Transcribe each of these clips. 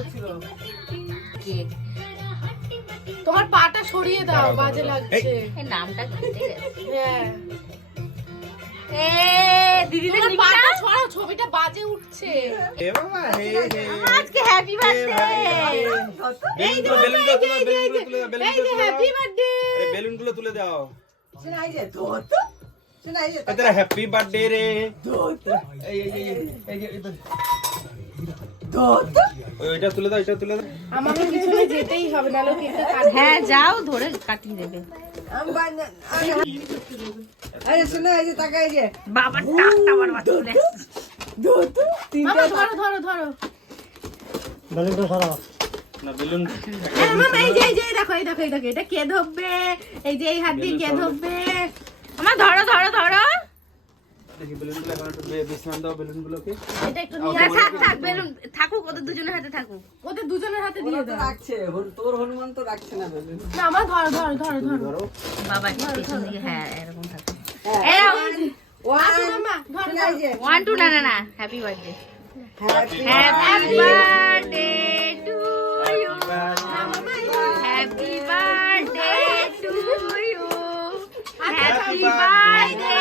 করছিল তোমার পাটা সরিয়ে দাও, বাজে লাগছে। এই নামটা কেটে গেছে। হ্যাঁ দিদিদের তোমার পাটা সরাও, ছবিটা বাজে উঠছে। এ বাবা হে হে আজকে হ্যাপি বার্থডে। এই যে হ্যাপি বার্থডে। বেলুন গুলো তুলে দাও। শোনাই যে তো শোনাই যে তেরা হ্যাপি বার্থডে রে। এই ওইটা তুলে দাও, এটা তুলে দাও। আমাকে পিছনে যেতেই হবে, নাহলে কেকটা কাটবে। হ্যাঁ যাও, ধরে কাটিয়ে দেবে। আরে শোনা এই যে তাকাই যে বাবা টাকটা আবার বাঁচলে। মামা ধরো ধরো ধরো। না বেলুন হ্যাঁ মামা, এই যে দেখো এই দেখো এই দেখো, এটা কে ধরবে? এই যে এই হাত দিয়ে কে ধরবে? আমার ধরো ধরো ধরো। দেখি বেলুনগুলো এখন একটু বিশ্রাম দাও বেলুনগুলোকে। এটা একটু নিয়ে হ্যাঁ, থাক থাক বেলুন থাকুক, ওদের দুজনের হাতে থাকুক। ওদের দুজনের হাতে দিয়ে দাও। রাখছে তোর হনুমান তো রাখছে না বেলুন না আমার ধরো ধরো ধরো ধরো। ধরো বাবা পিছন দিকে, হ্যাঁ এরকম থাকে। আসো মামা, ধরো শোনাই যে 1 2 না না, happy birthday. Happy happy birthday to you. Happy birthday to you. Happy birthday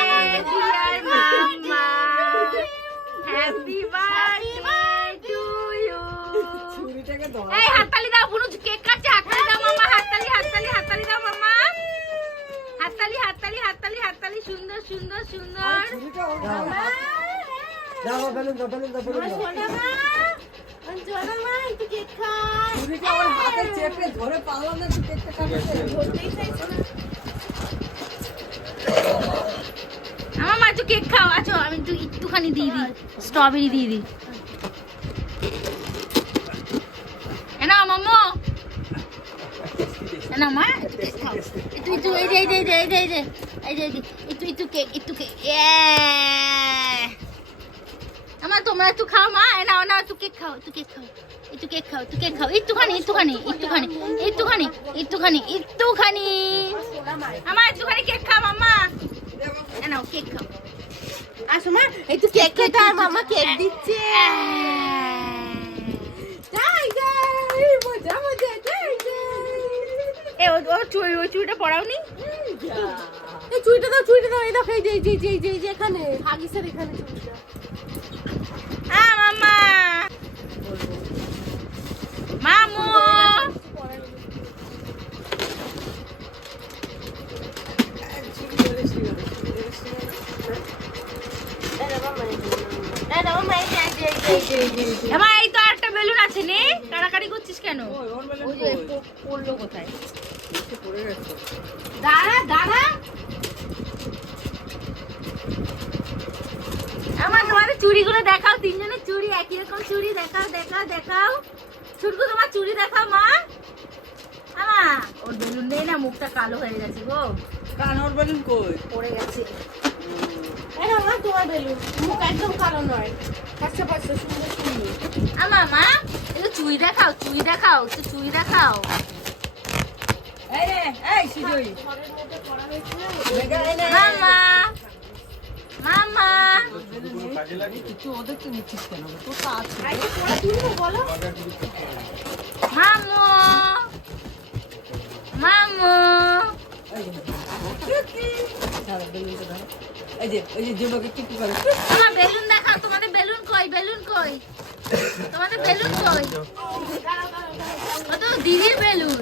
dear mamma. Happy birthday to you. ছুরিটাকে ধর এই হাততালি দাও, বুনু কেক কাটছে, হাততালি দাও মাম্মা, হাততালি হাততালি হাততালি দাও মাম্মা। হাততালি হাততালি হাততালি হাততালি, সুন্দর সুন্দর সুন্দর। ছুরিটা ওর দাও বেলুন দাও বেলুন দাও বেলুন দাও সোনা মা, সোনা মা একটু কেক খা। ছুরিটা ওর হাতে চেপে ধরে পারলাম না তুই কেকটা কাটতে ধরতেই চাইছে না। আমার মা একটু কেক খাও, আছো আমি একটুখানি দিয়ে দিই, স্ট্রবেরি দিয়ে দিই। না মাম্মু, না মা একটু কেক খাও, একটু এই যে এই যে এই যে এই যে এই যে এই যে একটু কেক আমার তোমরা একটু খাও মা, নাও নাও একটু কেক খাও, একটু কেক খাও, একটু কেক খাও, একটু কেক খাও, একটুখানি একটুখানি একটুখানি একটুখানি একটুখানি একটুখানি। আমার একটুখানি কেক খাও মাম্মা, নাও কেক খাও। আসো মা, একটু কেক কেটে আর মামা কেক দিচ্ছে। টাইগার, মজা মজা টাইগার। এ ওই চুড়িটা পরাওনি? এই চুড়িটা দাও, এই দেখো এই যে এখানে হাগিসের এখানে চুড়িটা। মাম্মা মামু এবার এই তো আরেকটা বেলুন আছে নে, কাড়াকাড়ি করছিস কেন? ওই যে পড়লো কোথায়? পড়ে গেছে দাঁড়া দাঁড়া। আমার তোমাদের চুড়িগুলো দেখাও, তিনজনের চুড়ি একই রকম চুড়ি, দেখাও দেখাও দেখাও। ছুটকু তোমার চুড়ি দেখাও মা। আমা ওর বেলুন নেই না, মুখটা কালো হয়ে গেছে গো, কানোর বেলুন কই পড়ে গেছে। এই আমার তোমার বেলুন, মুখ একদম কালো নয়, পাঁচটা পাঁচটা সুন্দর সুন্দর। আমা মা একটু চুড়ি দেখাও, চুড়ি দেখাও, একটু চুড়ি দেখাও। এই রে এই সুজয় ঘরের মধ্যে করা হয়েছে না, মামা মামা কাজে লাগে। তুই ওদেরকে নিচ্ছিস কেন তোর তো আছে আইকে পড়া তুলবো বলো। মামু মামু এই যে জুমাকে কি করে আমার বেলুন দেখাও, তোমাদের বেলুন কই, বেলুন কই, তোমাদের বেলুন কই? ও তো দিদির বেলুন।